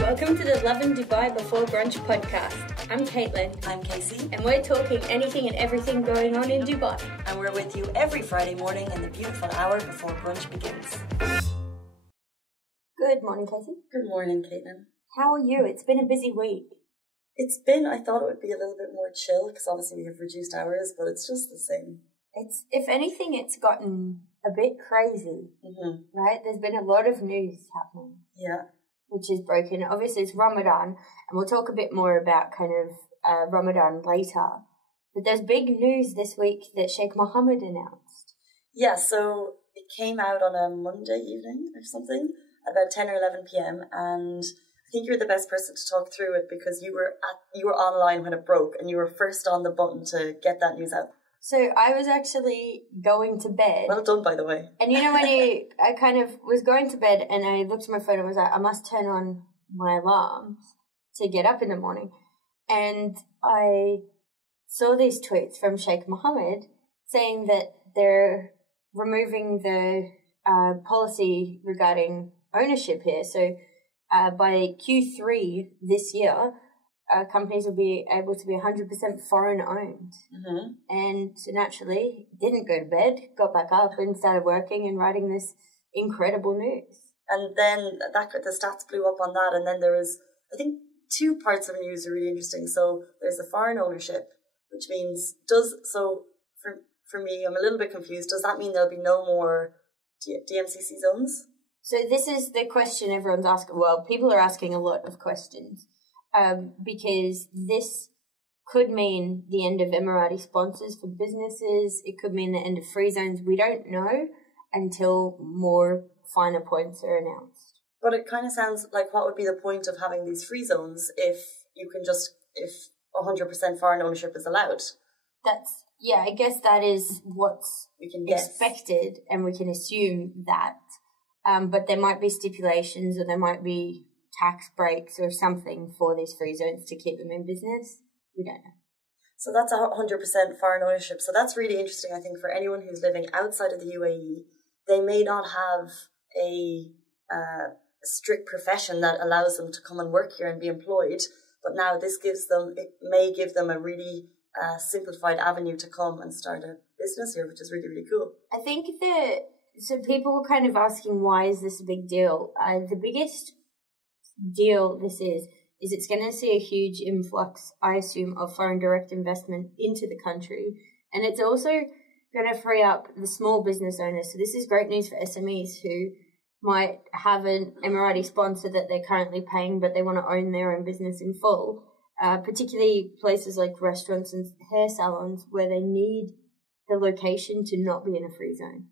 Welcome to the Lovin Dubai Before Brunch podcast. I'm Caitlyn. I'm Casey. And we're talking anything and everything going on in Dubai. And we're with you every Friday morning in the beautiful hour before brunch begins. Good morning, Casey. Good morning, Caitlyn. How are you? It's been a busy week. I thought it would be a little bit more chill because obviously we have reduced hours, but it's just the same. If anything, it's gotten a bit crazy, right? There's been a lot of news happening. Yeah. Which is broken. Obviously, it's Ramadan, and we'll talk a bit more about kind of Ramadan later. But there's big news this week that Sheikh Mohammed announced. Yeah, so it came out on a Monday evening or something, about 10 or 11 p.m. And I think you're the best person to talk through it because you were online when it broke and you were first on the button to get that news out. So I was actually going to bed. Well done, by the way. And you know when I kind of was going to bed and I looked at my phone and was like, I must turn on my alarm to get up in the morning. And I saw these tweets from Sheikh Mohammed saying that they're removing the policy regarding ownership here. So by Q3 this year, companies will be able to be 100% foreign owned. And so naturally didn't go to bed, got back up and started working and writing this incredible news. And then the stats blew up on that, and then there was, I think, two parts of news are really interesting. So there's the foreign ownership, which means for me, I'm a little bit confused. Does that mean there'll be no more DMCC zones? So this is the question everyone's asking. Well, people are asking a lot of questions. Because this could mean the end of Emirati sponsors for businesses. It could mean the end of free zones. We don't know until more finer points are announced. But it kind of sounds like what would be the point of having these free zones if 100% foreign ownership is allowed? I guess that is what's expected, and we can assume that. But there might be stipulations, or there might be tax breaks or something for these free zones to keep them in business. We don't know. So that's 100% foreign ownership. So that's really interesting, I think, for anyone who's living outside of the UAE. They may not have a strict profession that allows them to come and work here and be employed, but now it may give them a really simplified avenue to come and start a business here, which is really, really cool. I think so people were kind of asking, why is this a big deal? The biggest deal this is it's going to see a huge influx, I assume, of foreign direct investment into the country, and it's also going to free up the small business owners. So this is great news for SMEs who might have an Emirati sponsor that they're currently paying, but they want to own their own business in full, particularly places like restaurants and hair salons where they need the location to not be in a free zone.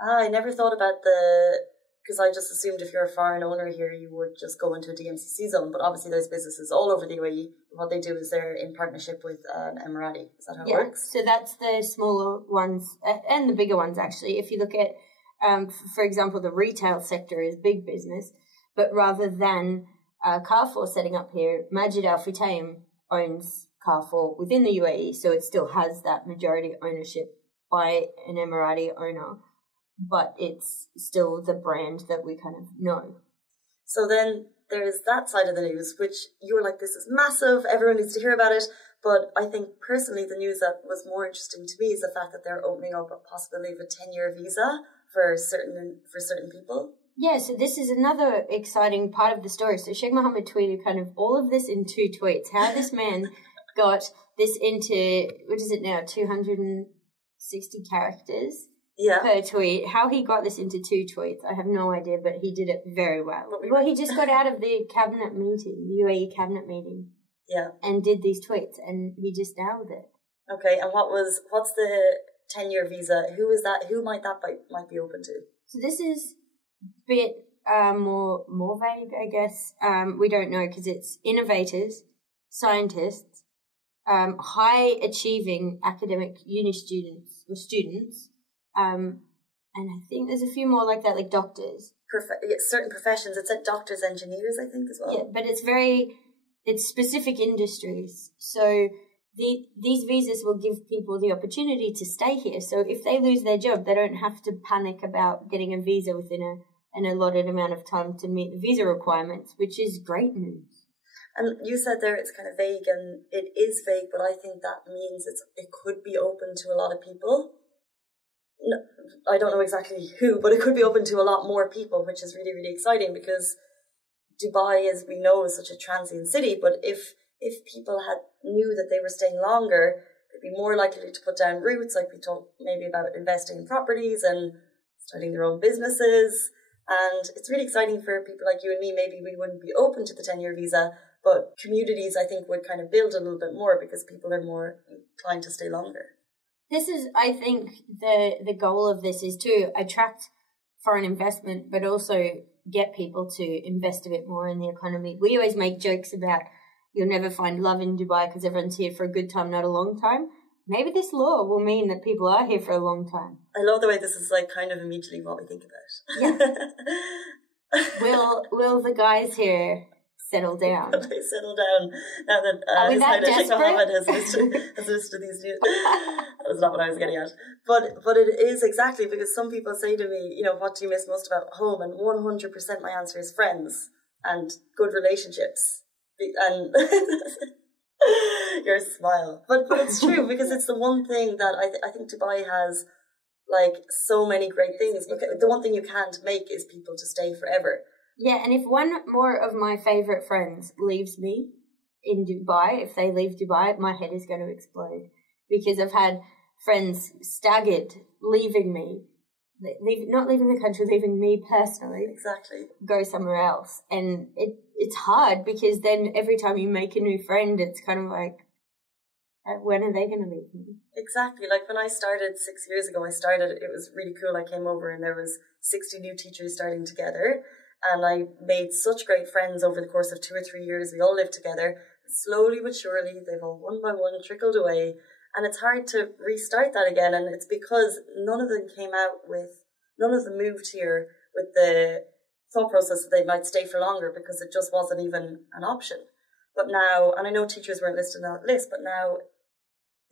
I never thought about because I just assumed if you're a foreign owner here, you would just go into a DMCC zone. But obviously there's businesses all over the UAE. What they do is they're in partnership with an Emirati. Is that how it works? So that's the smaller ones and the bigger ones, actually. If you look at, for example, the retail sector is big business. But rather than Carrefour setting up here, Majid Al Futtaim owns Carrefour within the UAE. So it still has that majority ownership by an Emirati owner, but it's still the brand that we kind of know. So then there's that side of the news, which you were like, this is massive, everyone needs to hear about it. But I think personally the news that was more interesting to me is the fact that they're opening up a possibility of a 10-year visa for certain people. Yeah, so this is another exciting part of the story. So Sheikh Mohammed tweeted kind of all of this in 2 tweets. How this man got this into, what is it now, 260 characters? Per tweet. How he got this into 2 tweets, I have no idea, but he did it very well. Well, he just got out of the cabinet meeting, the UAE cabinet meeting. Yeah. And did these tweets, and he just nailed it. Okay, and what's the 10-year visa? Who is that? Who might be open to? So this is a bit more vague, I guess. We don't know because it's innovators, scientists, high achieving academic uni students, and I think there's a few more like that, like doctors. Certain professions. It said doctors, engineers, I think, as well. Yeah, but it's specific industries. So these visas will give people the opportunity to stay here. So if they lose their job, they don't have to panic about getting a visa within an allotted amount of time to meet the visa requirements, which is great news. And you said there it's kind of vague, and it is vague, but I think that means it could be open to a lot of people. No, I don't know exactly who, but it could be open to a lot more people, which is really, really exciting, because Dubai, as we know, is such a transient city. But if people knew that they were staying longer, they'd be more likely to put down roots, like we talked maybe about investing in properties and starting their own businesses. And it's really exciting for people like you and me. Maybe we wouldn't be open to the 10-year visa, but communities, I think, would kind of build a little bit more because people are more inclined to stay longer. This is, I think, the goal of this is to attract foreign investment, but also get people to invest a bit more in the economy. We always make jokes about you'll never find love in Dubai because everyone's here for a good time, not a long time. Maybe this law will mean that people are here for a long time. I love the way this is like kind of immediately what we think about. Yeah. Will the guys here settle down? They settle down now that His Highness Sheikh Mohammed has listed these deals. That was not what I was getting at. But it is exactly, because some people say to me, what do you miss most about home? And 100% my answer is friends and good relationships. And your smile. But it's true, because it's the one thing that I think Dubai has, like, so many great things. The one thing you can't make is people to stay forever. Yeah, and if one more of my favourite friends leaves me in Dubai, if they leave Dubai, my head is going to explode. Because I've had friends staggered leaving me, not leaving the country, leaving me personally. Exactly. Go somewhere else. And it's hard, because then every time you make a new friend, it's kind of like, when are they going to leave me? Exactly. Like when I started 6 years ago, it was really cool. I came over and there was 60 new teachers starting together. And I made such great friends over the course of 2 or 3 years. We all lived together. Slowly but surely, they've all one by one trickled away. And it's hard to restart that again. And it's because none of them moved here with the thought process that they might stay for longer, because it just wasn't even an option. But now, and I know teachers weren't listed on that list, but now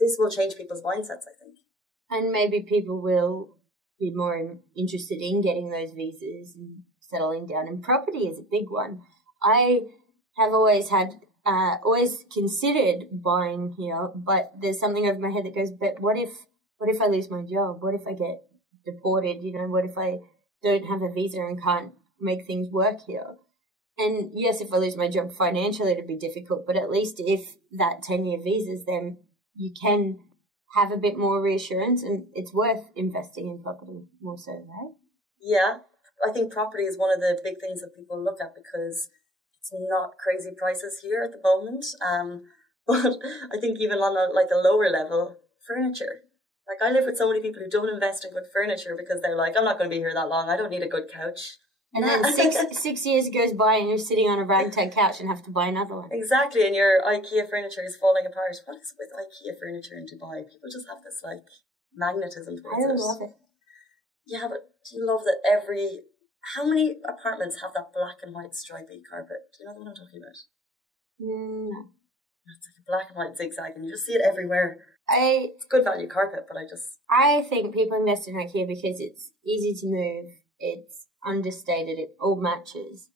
this will change people's mindsets, I think. And maybe people will be more interested in getting those visas and settling down. And property is a big one. I have always considered buying here, but there's something over my head that goes, but what if I lose my job? What if I get deported? What if I don't have a visa and can't make things work here? And yes, if I lose my job financially, it'd be difficult, but at least if that 10-year visa's, then you can have a bit more reassurance, and it's worth investing in property more so, right? Yeah, I think property is one of the big things that people look at, because it's not crazy prices here at the moment. But I think even on a lower level, furniture. Like, I live with so many people who don't invest in good furniture because they're like, I'm not going to be here that long. I don't need a good couch. And then six years goes by and you're sitting on a ragtag couch and have to buy another one. Exactly, and your IKEA furniture is falling apart. What is with IKEA furniture in Dubai? People just have this, magnetism towards it. I love it. Yeah, but do you love that how many apartments have that black and white stripy carpet? Do you know what I'm talking about? No. It's like a black and white zigzag, and you just see it everywhere. It's good value carpet, but I think people invest in IKEA because it's easy to move, it's understated, it all matches,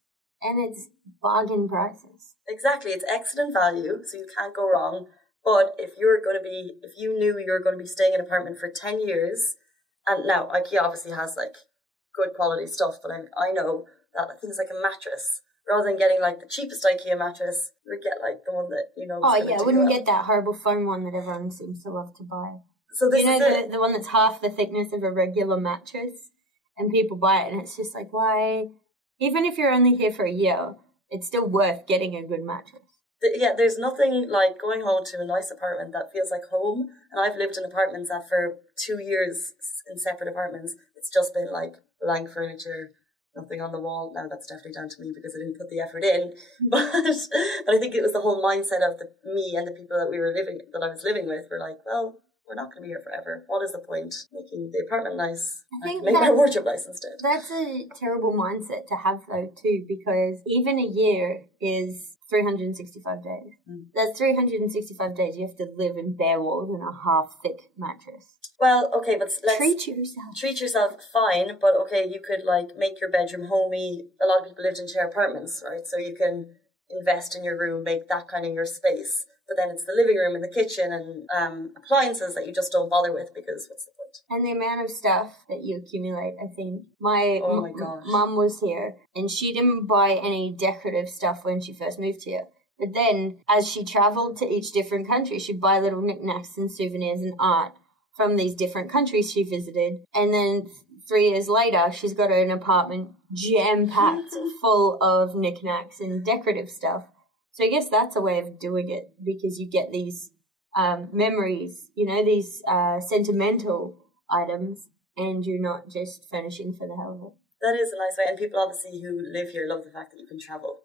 and it's bargain prices. Exactly, it's excellent value, so you can't go wrong. But if you knew you were going to be staying in an apartment for 10 years, and now IKEA obviously has good quality stuff, but I know that things like a mattress, rather than getting the cheapest IKEA mattress, you would get the one that Oh yeah, I wouldn't get that horrible foam one that everyone seems to love to buy. So this the one that's half the thickness of a regular mattress, and people buy it, and it's just why? Even if you're only here for a year, it's still worth getting a good mattress. Yeah, there's nothing like going home to a nice apartment that feels like home. And I've lived in apartments that for 2 years in separate apartments, it's just been blank furniture, nothing on the wall. Now that's definitely down to me because I didn't put the effort in. But I think it was the whole mindset of me and the people that I was living with were well, we're not going to be here forever. What is the point? Making the apartment nice. I think make my wardrobe nice instead. That's a terrible mindset to have though too, because even a year is 365 days. That's 365 days you have to live in bare walls and a half-thick mattress. Well, okay, but let's... Treat yourself, fine, but okay, you could, like, make your bedroom homey. A lot of people lived in share apartments, right? So you can invest in your room, make that kind of your space. But then it's the living room and the kitchen and appliances that you just don't bother with, because what's the point? And the amount of stuff that you accumulate, I think. My mum was here, and she didn't buy any decorative stuff when she first moved here. But then, as she travelled to each different country, she'd buy little knickknacks and souvenirs and art from these different countries she visited. And then 3 years later, she's got an apartment jam-packed full of knickknacks and decorative stuff. So I guess that's a way of doing it, because you get these memories, you know, these sentimental items, and you're not just furnishing for the hell of it. That is a nice way. And people obviously who live here love the fact that you can travel.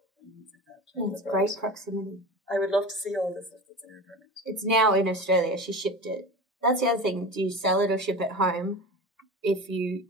It's great proximity. I would love to see all this stuff that's in her apartment. It's now in Australia. She shipped it. That's the other thing. Do you sell it or ship it home?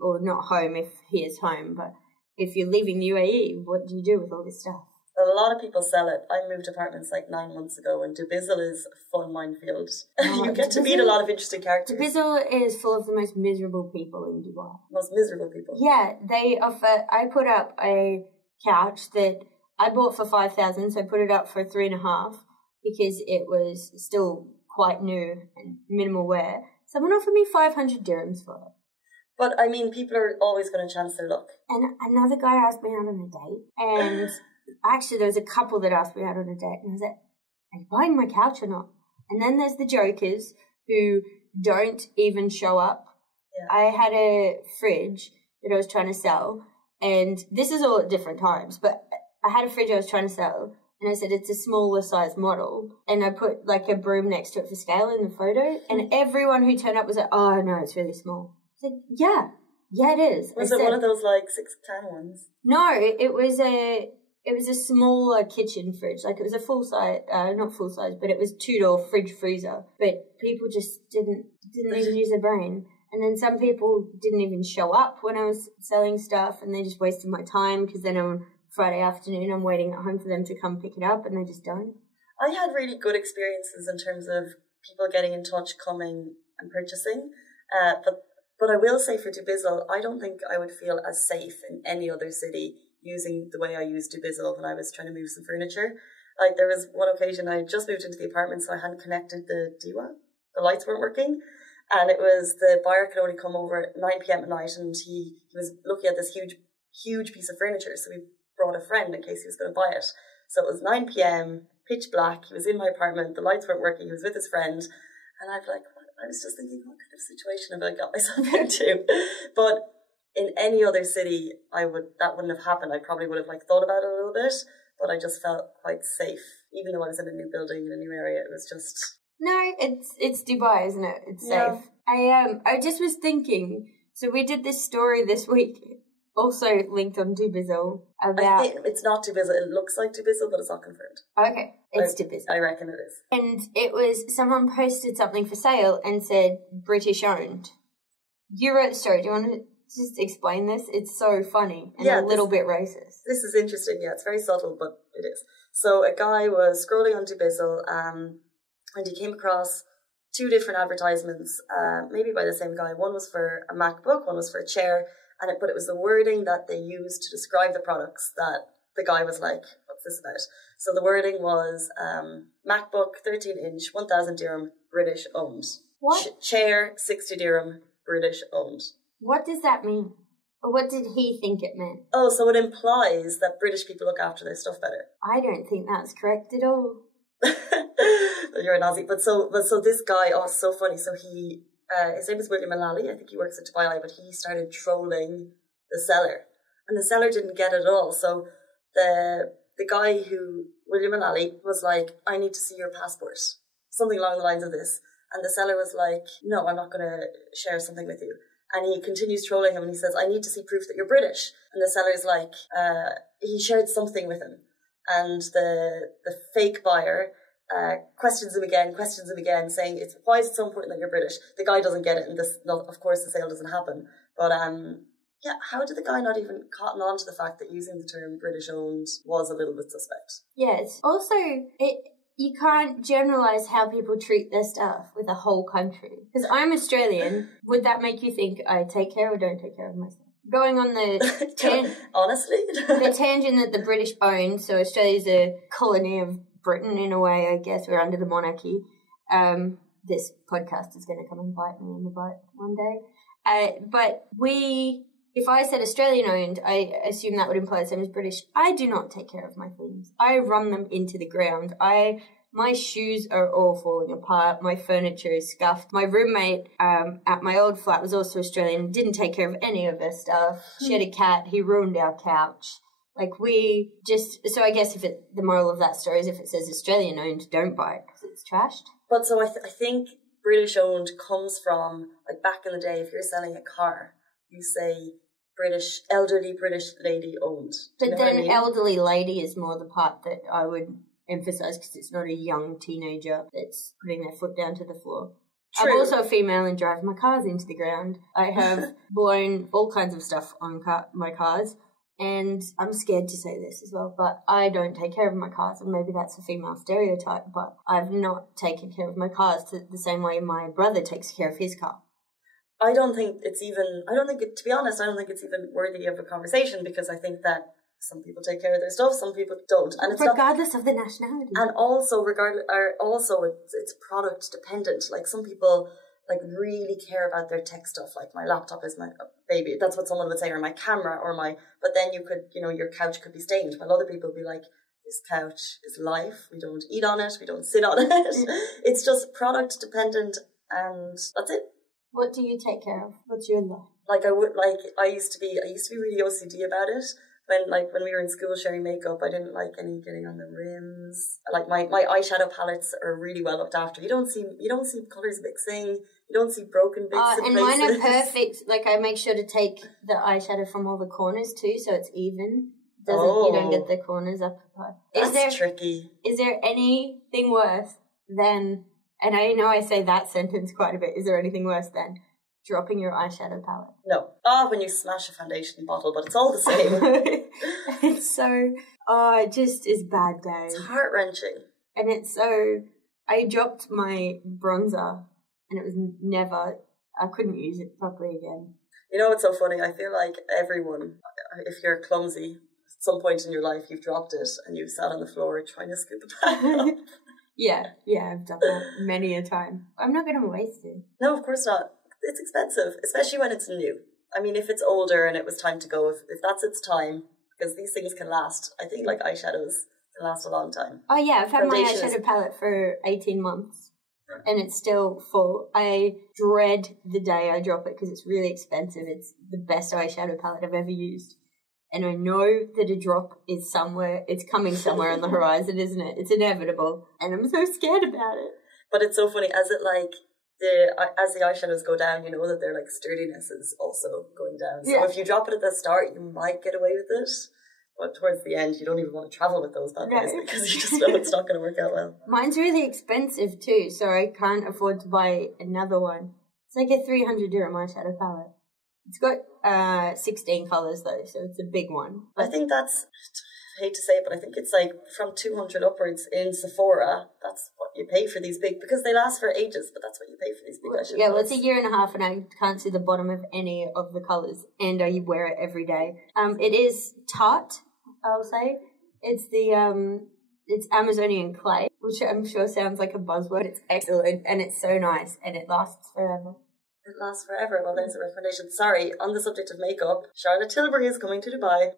Or not home if he is home, but if you're leaving the UAE, what do you do with all this stuff? A lot of people sell it. I moved apartments like 9 months ago, and Dubizzle is a fun minefield. You get to meet a lot of interesting characters. Dubizzle is full of the most miserable people in Dubai. Most miserable people? Yeah, they offer... I put up a couch that I bought for 5,000, so I put it up for 3.5 because it was still quite new and minimal wear. Someone offered me 500 dirhams for it. But, I mean, people are always going to chance their luck. And another guy asked me out on a date, and... Actually, there was a couple that asked me out on a date, and I was like, are you buying my couch or not? And then there's the jokers who don't even show up. Yeah. I had a fridge that I was trying to sell, and this is all at different times, but I had a fridge I was trying to sell, and I said it's a smaller size model, and I put like a broom next to it for scale in the photo, and everyone who turned up was like, oh no, it's really small. I said, yeah, it is. Was it one of those like 6-can ones? No, it was a smaller kitchen fridge. Like, it was a full-size, not full-size, but it was 2-door fridge freezer. But people just didn't even use their brain. And then some people didn't even show up when I was selling stuff, and they just wasted my time, because then on Friday afternoon I'm waiting at home for them to come pick it up, and they just don't. I had really good experiences in terms of people getting in touch, coming and purchasing. But I will say for Dubizzle, I don't think I would feel as safe in any other city using the way I used Dubizzle when I was trying to move some furniture. Like, there was one occasion I just moved into the apartment, so I hadn't connected the Diwa. The lights weren't working. And it was, the buyer could only come over at 9 p.m. at night, and he was looking at this huge piece of furniture. So we brought a friend in case he was going to buy it. So it was 9 p.m, pitch black. He was in my apartment. The lights weren't working. He was with his friend. And I was just thinking, what kind of situation have I got myself into? But in any other city, that wouldn't have happened. I probably would have thought about it a little bit, but I just felt quite safe. Even though I was in a new building, in a new area, it was just... No, it's Dubai, isn't it? It's safe. I just was thinking, so we did this story this week, also linked on Dubizzle, about... I think it's not Dubizzle. It looks like Dubizzle, but it's not confirmed. Okay, it's Dubizzle. I reckon it is. And it was, someone posted something for sale and said, British owned. You wrote the story. Do you want to just explain this? It's so funny and a little bit racist. This is interesting. Yeah, it's very subtle, but it is. So a guy was scrolling on Dubizzle, and he came across 2 different advertisements, maybe by the same guy. One was for a MacBook, one was for a chair, but it was the wording that they used to describe the products that the guy was like, what's this about? So the wording was MacBook 13-inch, 1,000 dirham, British owned. What? Chair, 60 dirham, British owned. What does that mean? Or what did he think it meant? Oh, so it implies that British people look after their stuff better. I don't think that's correct at all. You're a Nazi. But so this guy, so funny. So he, his name is William Alali. I think he works at Dubai, but he started trolling the seller. And the seller didn't get it at all. So the guy William Alali, was like, I need to see your passport. Something along the lines of this. And the seller was like, no, I'm not going to share something with you. And he continues trolling him, and he says, I need to see proof that you're British. And the seller's like, he shared something with him. And the fake buyer questions him again, saying, why is it so important that you're British? The guy doesn't get it, and of course the sale doesn't happen. But yeah, how did the guy not even cotton on to the fact that using the term British owned was a little bit suspect? Yes. Also, you can't generalise how people treat their stuff with a whole country. Because I'm Australian. Would that make you think I take care or don't take care of myself? Going on the honestly, the tangent that the British own, so Australia's a colony of Britain in a way, I guess. We're under the monarchy. This podcast is going to come and bite me in the butt one day. But if I said Australian owned, I assume that would imply the same as British. I do not take care of my things. I run them into the ground. My shoes are all falling apart. My furniture is scuffed. My roommate at my old flat was also Australian, didn't take care of any of her stuff. She had a cat. He ruined our couch. Like so I guess the moral of that story is if it says Australian owned, don't buy it because it's trashed. But so I think British owned comes from, like, back in the day, if you're selling a car, you say elderly British lady owned. But then elderly lady is more the part that I would emphasise because it's not a young teenager that's putting their foot down to the floor. True. I'm also a female and drive my cars into the ground. I have blown all kinds of stuff on my cars, and I'm scared to say this as well, but I don't take care of my cars, and maybe that's a female stereotype, but I've not taken care of my cars the same way my brother takes care of his car. To be honest, I don't think it's even worthy of a conversation, because I think that some people take care of their stuff, some people don't, and it's regardless of the nationality. And also it's product dependent. Like, some people like really care about their tech stuff. Like, my laptop is my baby. That's what someone would say, or my camera, but then your couch could be stained. While other people would be like, this couch is life. We don't eat on it. We don't sit on it. It's just product dependent, and that's it. What do you take care of? What's your life? I used to be really OCD about it. When we were in school sharing makeup, I didn't like any getting on the rims. Like, my eyeshadow palettes are really well looked after. You don't see colours mixing. You don't see broken bits in and places. Mine are perfect. Like, I make sure to take the eyeshadow from all the corners too, so it's even. You don't get the corners up. That's tricky. Is there anything worse than, and I know I say that sentence quite a bit, is there anything worse than dropping your eyeshadow palette? No. When you smash a foundation bottle, but it's all the same. It's so, it just is bad day. It's heart-wrenching. And I dropped my bronzer and it was I couldn't use it properly again. You know what's so funny? I feel like everyone, if you're clumsy, at some point in your life you've dropped it and you've sat on the floor trying to scoop it back up. Yeah, I've done that many a time. I'm not going to waste it. No, of course not. It's expensive, especially when it's new. I mean, if it's older and it was time to go, if that's its time, because these things can last. I think, like, eyeshadows can last a long time. Oh yeah, I've had my eyeshadow palette for 18 months and it's still full. I dread the day I drop it because it's really expensive. It's the best eyeshadow palette I've ever used. And I know that a drop is it's coming somewhere on the horizon, isn't it? It's inevitable. And I'm so scared about it. But it's so funny, as the eyeshadows go down, you know that their, like, sturdiness is also going down. So if you drop it at the start, you might get away with it. But towards the end, you don't even want to travel with those bad boys because you just know it's not going to work out well. Mine's really expensive too, so I can't afford to buy another one. It's like a 300 dirham eyeshadow palette. It's got 16 colours though, so it's a big one. I think that's, I hate to say it, but I think it's like from 200 upwards in Sephora. That's what you pay for these big, because they last for ages, but that's what you pay for these big eyeshadow. Yeah, well, it's a year and a half and I can't see the bottom of any of the colours, and I wear it every day. It is Tarte, I'll say. It's it's Amazonian clay, which I'm sure sounds like a buzzword. It's excellent and it's so nice and it lasts forever. It lasts forever. Well, there's a recommendation. Sorry, on the subject of makeup, Charlotte Tilbury is coming to Dubai.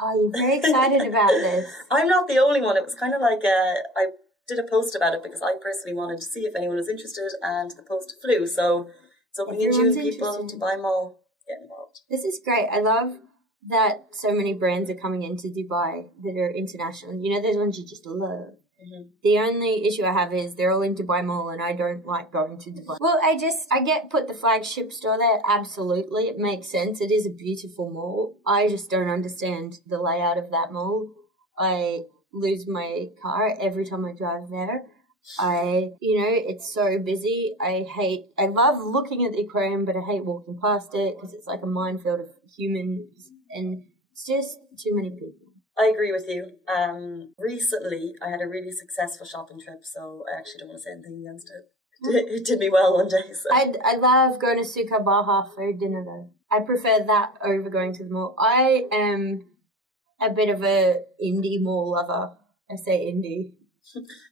Oh, you're very excited about this. I'm not the only one. It was kind of like I did a post about it because I personally wanted to see if anyone was interested, and the post flew. So it's opening in June. People, Dubai Mall, get involved. This is great. I love that so many brands are coming into Dubai that are international. You know, those ones you just love. Mm-hmm. The only issue I have is they're all in Dubai Mall and I don't like going to Dubai. Well, I get put the flagship store there. Absolutely. It makes sense. It is a beautiful mall. I just don't understand the layout of that mall. I lose my car every time I drive there. It's so busy. I love looking at the aquarium, but I hate walking past it because it's like a minefield of humans and it's just too many people. I agree with you. Recently, I had a really successful shopping trip, so I actually don't want to say anything against it. It did me well one day. So. I love going to Suka Baja for dinner, though. I prefer that over going to the mall. I am a bit of a indie mall lover. I say indie.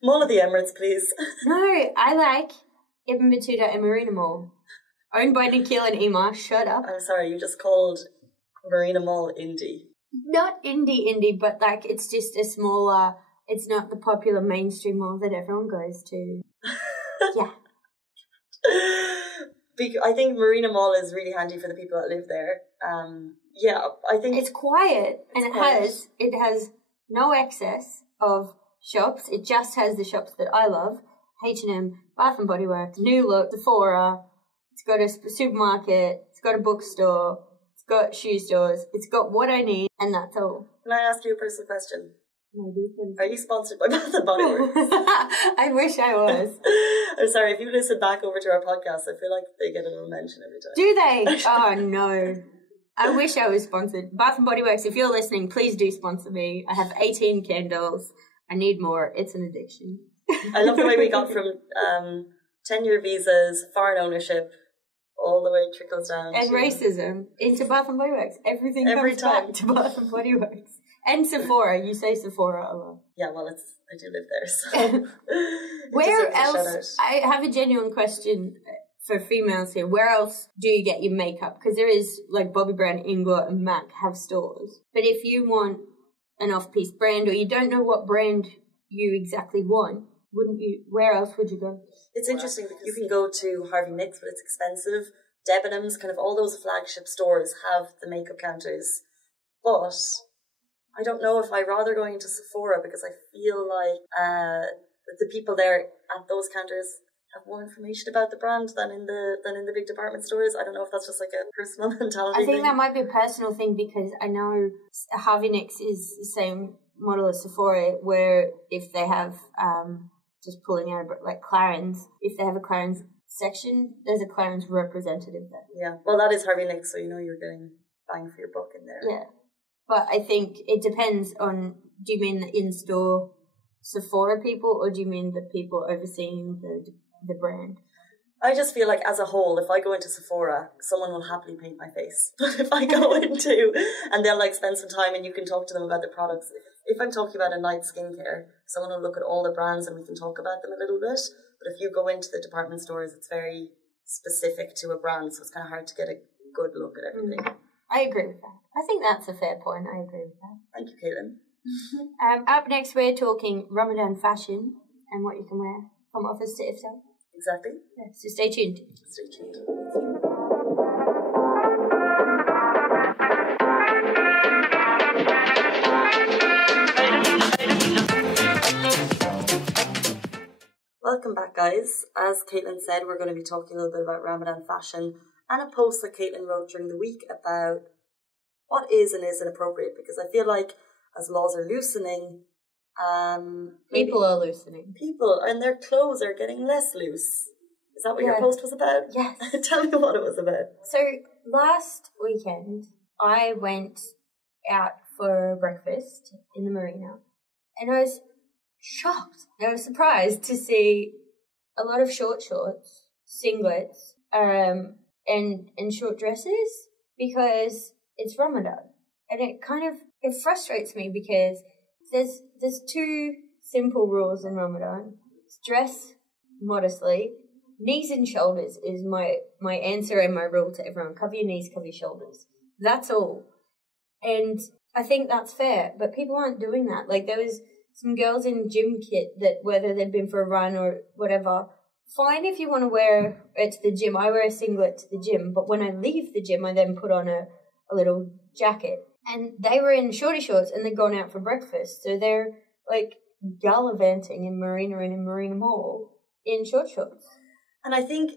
Mall of the Emirates, please. No, I like Ibn Battuta and Marina Mall. Owned by Nikhil and Ima. Shut up. I'm sorry, you just called Marina Mall indie. Not indie, but like it's just a smaller, it's not the popular mainstream mall that everyone goes to. Yeah. I think Marina Mall is really handy for the people that live there. I think it's quiet and it has no excess of shops. It just has the shops that I love: H&M, Bath and Body Works, New Look, Sephora. It's got a supermarket. It's got a bookstore. It's got shoe stores. It's got what I need, and that's all. Can I ask you a personal question? Maybe. Are you sponsored by Bath and Body Works? I wish I was. I'm sorry, if you listen back over to our podcast, I feel like they get a little mention every time. Do they? Oh, no. I wish I was sponsored. Bath and Body Works, if you're listening, please do sponsor me. I have 18 candles. I need more. It's an addiction. I love the way we got from 10-year visas, foreign ownership, all the way trickles down and to racism into Bath and Body Works. Everything comes back to Bath and Body Works. And Sephora. You say Sephora a lot. Yeah, well, I do live there, so... Where else... I have a genuine question for females here. Where else do you get your makeup? Because there is, like, Bobbi Brown, Inglot and MAC have stores. But if you want an off-piece brand or you don't know what brand you exactly want, wouldn't you... Where else would you go? It's interesting because you can go to Harvey Nicks, but it's expensive. Debenhams, kind of all those flagship stores have the makeup counters. But... I don't know if I'd rather going into Sephora because I feel like the people there at those counters have more information about the brand than in the big department stores. I don't know if that's just like a personal mentality I think thing. that might be a personal thing because I know Harvey Nicks is the same model as Sephora where if they have, just pulling out like Clarins, if they have a Clarins section, there's a Clarins representative there. Yeah, well that is Harvey Nicks, so you know you're getting bang for your buck in there. Yeah. But I think it depends on, do you mean the in-store Sephora people or do you mean the people overseeing the brand? I just feel like as a whole, if I go into Sephora, someone will happily paint my face. But if I go into, and they'll like spend some time and you can talk to them about the products. If I'm talking about a night skincare, someone will look at all the brands and we can talk about them a little bit. But if you go into the department stores, it's very specific to a brand, so it's kind of hard to get a good look at everything. I agree with that. I think that's a fair point. I agree with that. Thank you, Caitlyn. Up next, we're talking Ramadan fashion and what you can wear from office to iftar. Exactly. Yeah, so stay tuned. Stay tuned. Welcome back, guys. As Caitlyn said, we're going to be talking a little bit about Ramadan fashion and a post that Caitlyn wrote during the week about what is and isn't appropriate, because I feel like as laws are loosening, people are loosening. People and their clothes are getting less loose. Is that what your post was about? Yes. Tell me what it was about. So last weekend, I went out for breakfast in the marina, and I was shocked. I was surprised to see a lot of short shorts, singlets, and short dresses because it's Ramadan. And it frustrates me because there's two simple rules in Ramadan. Dress modestly. Knees and shoulders is my answer and my rule to everyone. Cover your knees, cover your shoulders. That's all. And I think that's fair, but people aren't doing that. Like there was some girls in gym kit that whether they've been for a run or whatever, fine if you want to wear it to the gym. I wear a singlet to the gym, but when I leave the gym, I then put on a little jacket. And they were in shorty shorts and they'd gone out for breakfast. So they're like gallivanting in Marina and in Marina Mall in short shorts. And I think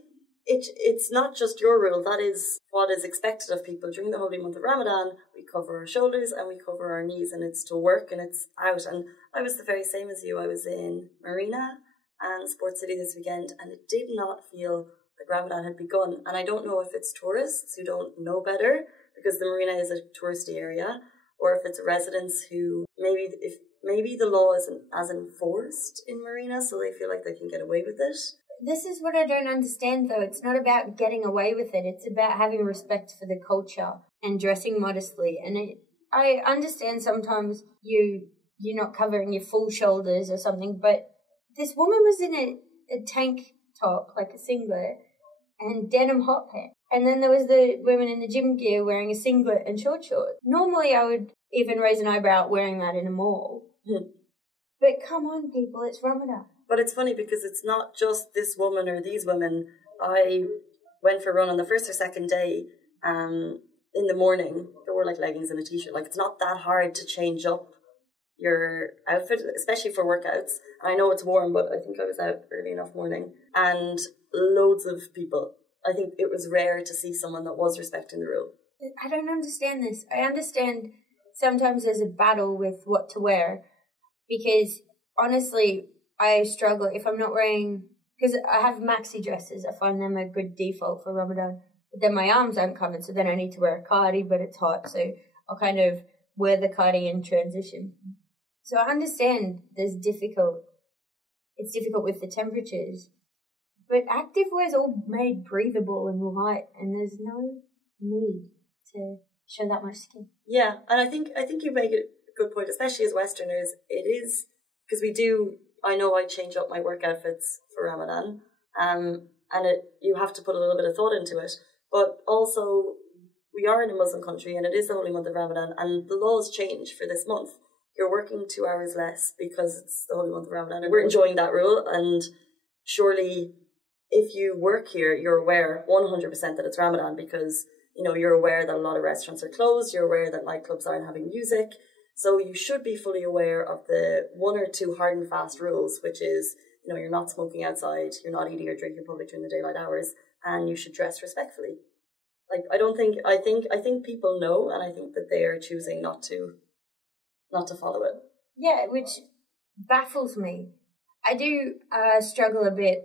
it's not just your rule. That is what is expected of people during the holy month of Ramadan. We cover our shoulders and we cover our knees, and it's to work and it's out. And I was the very same as you. I was in Marina and Sports City this weekend, and it did not feel like Ramadan had begun. And I don't know if it's tourists who don't know better because the marina is a touristy area, or if it's residents who maybe the law isn't as enforced in marinas, so they feel like they can get away with it. This is what I don't understand, though. It's not about getting away with it. It's about having respect for the culture and dressing modestly. And I understand sometimes you're not covering your full shoulders or something, but this woman was in a tank top, like a singlet, and denim hot pants. And then there was the women in the gym gear wearing a singlet and shorts. Normally I would even raise an eyebrow wearing that in a mall. But come on, people, it's Ramadan. But it's funny because it's not just this woman or these women. I went for a run on the first or second day in the morning. There were like leggings and a t-shirt. Like, it's not that hard to change up your outfit, especially for workouts. I know it's warm, but I think I was out early enough morning. And loads of people. I think it was rare to see someone that was respecting the rule. I don't understand this. I understand sometimes there's a battle with what to wear because, honestly, I struggle if I'm not wearing, because I have maxi dresses. I find them a good default for Ramadan. But then my arms aren't covered, so then I need to wear a cardi, but it's hot, so I'll kind of wear the cardi in transition. So I understand it's difficult with the temperatures, but activewear is all made breathable and light, and there's no need to show that much skin. Yeah, and I think you make a good point, especially as Westerners. It is, because I know I change up my work outfits for Ramadan, and you have to put a little bit of thought into it. But also, we are in a Muslim country, and it is the holy month of Ramadan, and the laws change for this month. You're working 2 hours less because it's the holy month of Ramadan, and we're enjoying that rule. And surely, if you work here, you're aware 100% that it's Ramadan because you're aware that a lot of restaurants are closed. You're aware that nightclubs aren't having music. So you should be fully aware of the 1 or 2 hard and fast rules, which is, you're not smoking outside, you're not eating or drinking in public during the daylight hours, and you should dress respectfully. I think people know, and I think that they are choosing not to follow it. Yeah, which baffles me. I do struggle a bit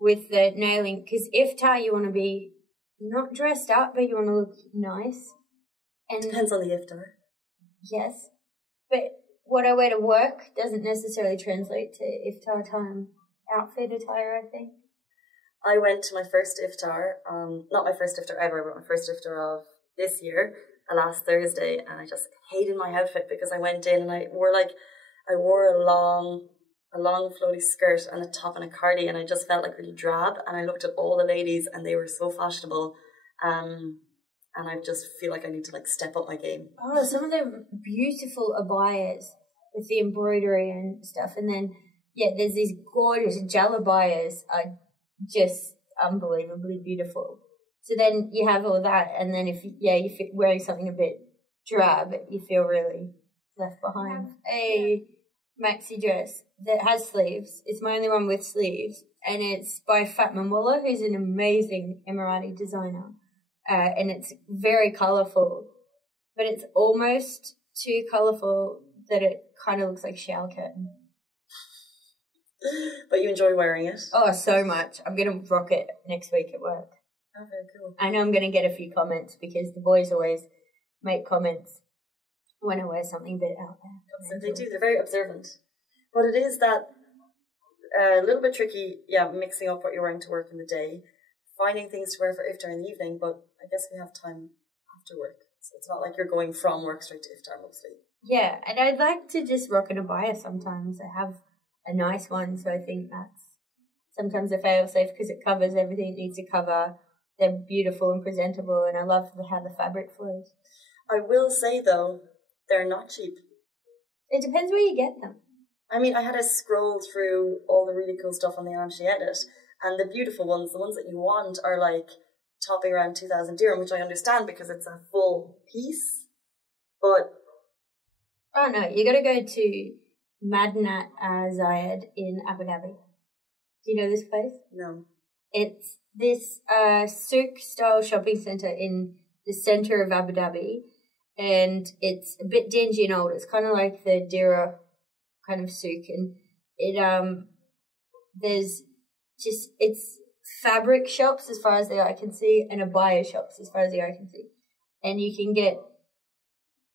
with the nailing, because iftar you want to be not dressed up, but you want to look nice. And depends on the iftar. Yes, but what I wear to work doesn't necessarily translate to iftar time outfit attire, I think. I went to my first iftar, not my first iftar ever, but my first iftar of this year, last Thursday, and I just hated my outfit because I went in and I wore a long flowy skirt and a top and a cardi, and I just felt like really drab, and I looked at all the ladies and they were so fashionable, and I just feel like I need to step up my game. Oh, some of the beautiful abayas with the embroidery and stuff. And then, there's these gorgeous jalabayas are just unbelievably beautiful. So then you have all that, and then if you're wearing something a bit drab, you feel really left behind. A maxi dress that has sleeves. It's my only one with sleeves, and it's by Fatma Mullah, who's an amazing Emirati designer. And it's very colourful, but it's almost too colourful that it kind of looks like shower curtain. But you enjoy wearing it? Oh, so much. I'm going to rock it next week at work. Oh, very cool. I know I'm going to get a few comments because the boys always make comments when I wear something a bit out there. So they do. They're very observant. But it is that a little bit tricky, mixing up what you're wearing to work in the day, finding things to wear for iftar in the evening, but I guess we have time after work. So it's not like you're going from work straight to iftar mostly. Yeah, and I'd like to just rock an abaya sometimes. I have a nice one, so I think that's sometimes a fail-safe because it covers everything it needs to cover. They're beautiful and presentable, and I love how the fabric flows. I will say, though, they're not cheap. It depends where you get them. I mean, I had to scroll through all the really cool stuff on the Amshi Edit, and the beautiful ones, the ones that you want, are topping around 2,000 dirham, which I understand because it's a full piece. But oh no, you got to go to Madinat Zayed in Abu Dhabi. Do you know this place? No. It's this souk-style shopping centre in the centre of Abu Dhabi, and it's a bit dingy and old. It's kind of like the Dira kind of souk, and there's just, it's fabric shops as far as the eye can see and abaya shops as far as the eye can see. And you can get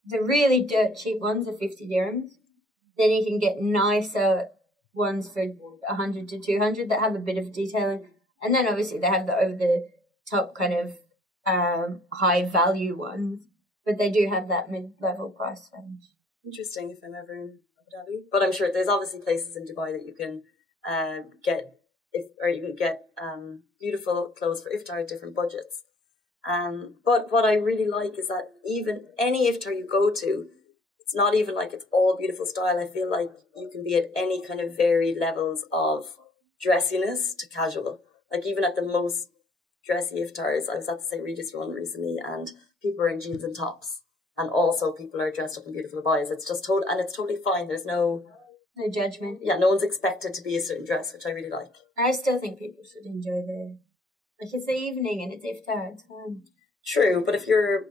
the really dirt cheap ones are 50 dirhams. Then you can get nicer ones for 100 to 200 that have a bit of detailing. And then obviously they have the over the top kind of high value ones, but they do have that mid-level price range. Interesting if I'm ever in Abu Dhabi. But I'm sure there's obviously places in Dubai that you can get beautiful clothes for iftar at different budgets. But what I really like is that even any iftar you go to, it's not even like it's all beautiful style. I feel like you can be at any kind of varied levels of dressiness to casual. Like even at the most dressy iftars, I was at the St. Regis one recently and people are in jeans and tops. And also people are dressed up in beautiful abayas. It's just and it's totally fine. There's no judgment. Yeah, no one's expected to be a certain dress, which I really like. I still think people should enjoy it's the evening and it's iftar, it's fun. True, but if you're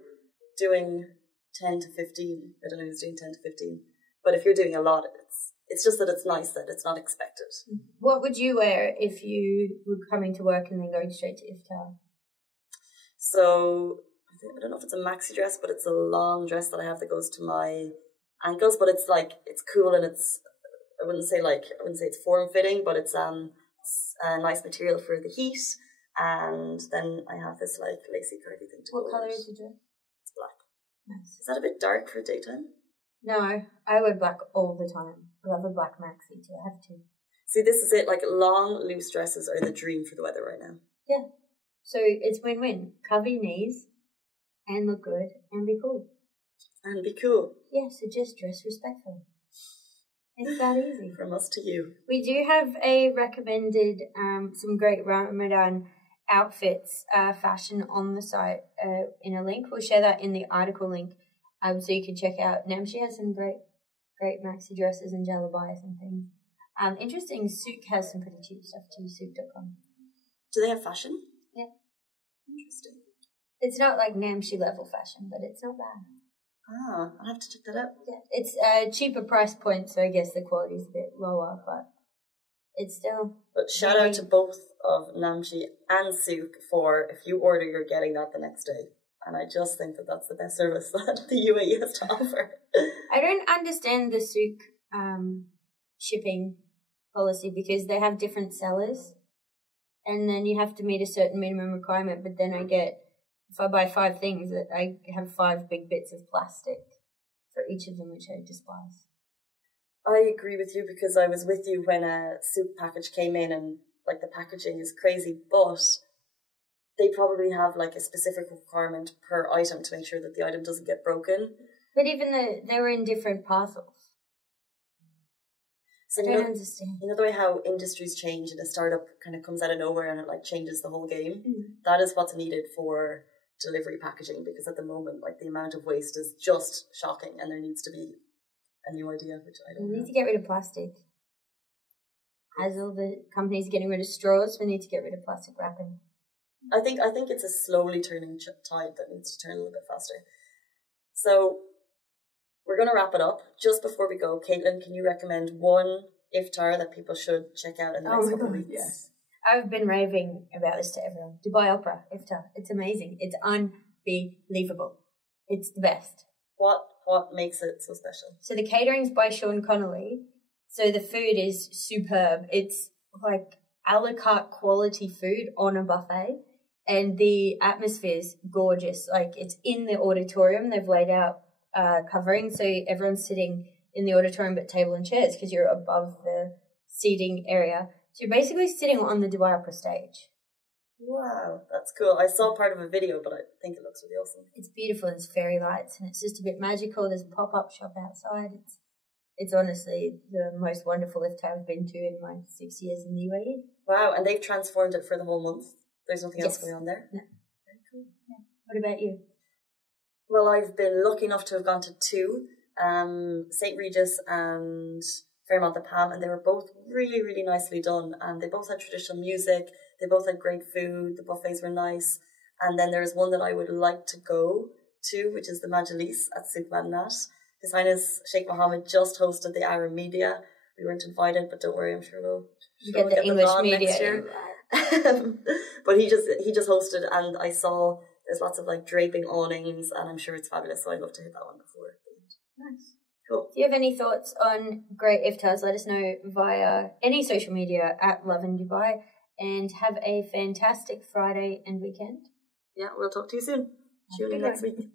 doing 10 to 15, I don't know who's doing 10 to 15, but if you're doing a lot, it's just that it's nice that it's not expected. What would you wear if you were coming to work and then going straight to iftar? So, I don't know if it's a maxi dress, but it's a long dress that I have that goes to my ankles, but it's cool and I wouldn't say it's form-fitting, but it's a nice material for the heat. And then I have this lacy curly thing to What colour is the dress? It's black. Nice. Is that a bit dark for daytime? No, I wear black all the time. I love a black maxi too. I have two. See, this is it. Long, loose dresses are the dream for the weather right now. Yeah. So it's win-win. Cover your knees and look good and be cool. And be cool. Yeah, so just dress respectfully. It's that easy. From us to you. We do have a recommended, some great Ramadan outfits, fashion on the site in a link. We'll share that in the article link so you can check out. Namshi has some great maxi dresses and jalabayas and things. Interesting, Souk has some pretty cheap stuff too, souk.com. Do they have fashion? Yeah. Interesting. It's not like Namshi level fashion, but it's not bad. Ah, I'll have to check that out. Yeah, it's a cheaper price point, so I guess the quality is a bit lower, but it's still... But shout out to both of Namshi and Souk for if you order, you're getting that the next day. And I just think that that's the best service that the UAE has to offer. I don't understand the Souk shipping policy because they have different sellers and then you have to meet a certain minimum requirement, but then if I buy 5 things, I have 5 big bits of plastic for each of them, which I despise. I agree with you because I was with you when a Souk package came in and the packaging is crazy, but they probably have a specific requirement per item to make sure that the item doesn't get broken. But even they were in different parcels. So I don't understand. You know the way how industries change and a startup kind of comes out of nowhere and it changes the whole game? Mm. That is what's needed for delivery packaging because at the moment the amount of waste is just shocking and there needs to be a new idea, which I don't know. We need to get rid of plastic. As all the companies are getting rid of straws, we need to get rid of plastic wrapping. I think it's a slowly turning tide that needs to turn a little bit faster. So we're going to wrap it up. Just before we go, Caitlyn, can you recommend one iftar that people should check out in the next couple of weeks? Yes. I've been raving about this to everyone. Dubai Opera iftar. It's amazing. It's unbelievable. It's the best. What makes it so special? So the catering's by Sean Connolly. So the food is superb. It's a la carte quality food on a buffet. And the atmosphere's gorgeous. It's in the auditorium. They've laid out covering. So everyone's sitting in the auditorium but table and chairs because you're above the seating area. So you're basically sitting on the Dubai Opera stage. Wow, that's cool. I saw part of a video, but I think it looks really awesome. It's beautiful. It's fairy lights and it's just a bit magical. There's a pop-up shop outside. It's honestly the most wonderful iftar I've been to in my 6 years in the UAE. Wow, and they've transformed it for the whole month. There's nothing else going on there? No. Very cool. Yeah. What about you? Well, I've been lucky enough to have gone to 2, St. Regis and Fairmont the Palm, and they were both really, really nicely done. And they both had traditional music. They both had great food. The buffets were nice. And then there's one that I would like to go to, which is the Majlis at Souk Madinat. His Highness Sheikh Mohammed just hosted the Arab Media we weren't invited, but don't worry, I'm sure we'll get the English media next year. But he just hosted, and I saw there's lots of like draping awnings, and I'm sure it's fabulous. So I'd love to hit that one before. Nice. Cool. If you have any thoughts on great iftars, let us know via any social media at Lovin Dubai, and have a fantastic Friday and weekend. Yeah, we'll talk to you soon. Tune in next week.